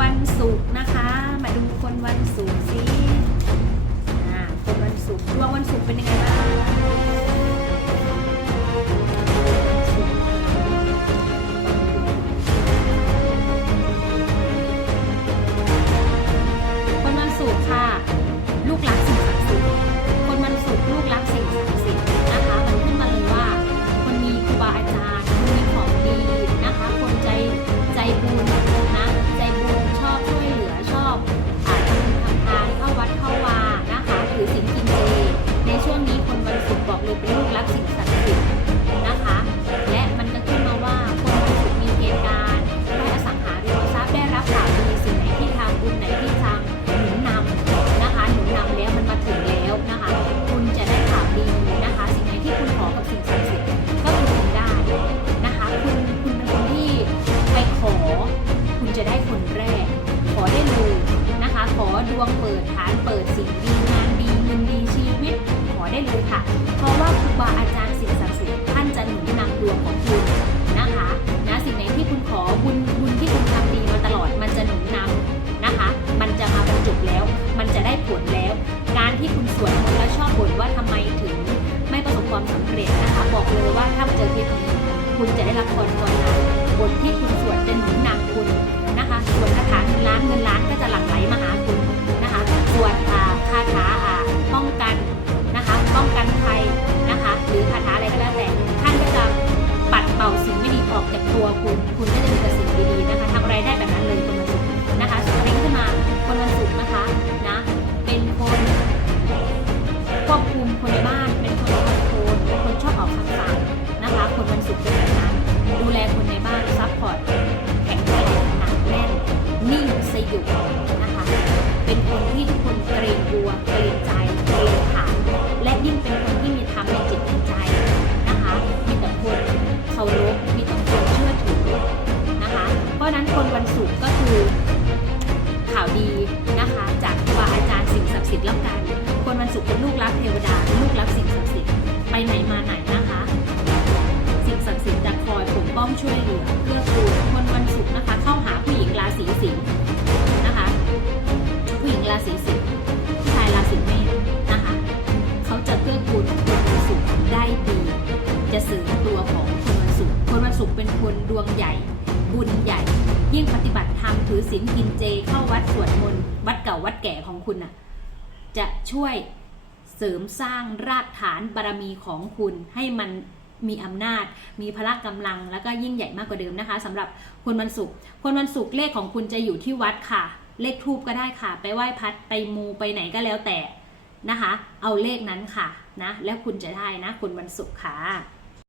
วันศุกร์นะคะ มาดูคนวันศุกร์สิอ่าคนวันศุกร์ดวงวันศุกร์เป็นยังไง คุณสวดมนต์แล้วชอบบ่นว่าทำไมถึงไม่ประสบความสำเร็จนะคะ บอกเลยว่าถ้ามาเจอคลิปนี้ คุณจะได้รับพรพรนั้นบทที่คุณสวดจะหนุนน เป็นลูกรักเทวดาลูกรักสิ่งศักดิ์สิทธิ์ไปไหนมาไหนนะคะ สิ่งศักดิ์สิทธิ์จะคอยปกป้องช่วยเหลือเพื่อกูลคนวันศุกร์นะคะ เข้าหาผู้หญิงราศีสิงห์นะคะ ผู้หญิงราศีสิงห์ผู้ชายราศีเมษนะคะ เขาจะเกื้อกูลคนวันศุกร์ได้ดีจะสื่อตัวของคนวันศุกร์คนวันศุกร์เป็นคนดวงใหญ่ บุญใหญ่ ยิ่งปฏิบัติธรรมถือศีลกินเจ เข้าวัดสวดมนต์วัดเก่าวัดแก่ของคุณน่ะจะช่วย เสริมสร้างรากฐานบารมีของคุณให้มันมีอำนาจ มีพละกำลัง แล้วก็ยิ่งใหญ่มากกว่าเดิมนะคะสำหรับคนวันศุกร์ คนวันศุกร์เลขของคุณจะอยู่ที่วัดค่ะ เลขทูบก็ได้ค่ะ ไปไหว้พัด ไปมู ไปไหนก็แล้วแต่นะคะ เอาเลขนั้นค่ะนะ แล้วคุณจะได้นะ คนวันศุกร์ค่ะ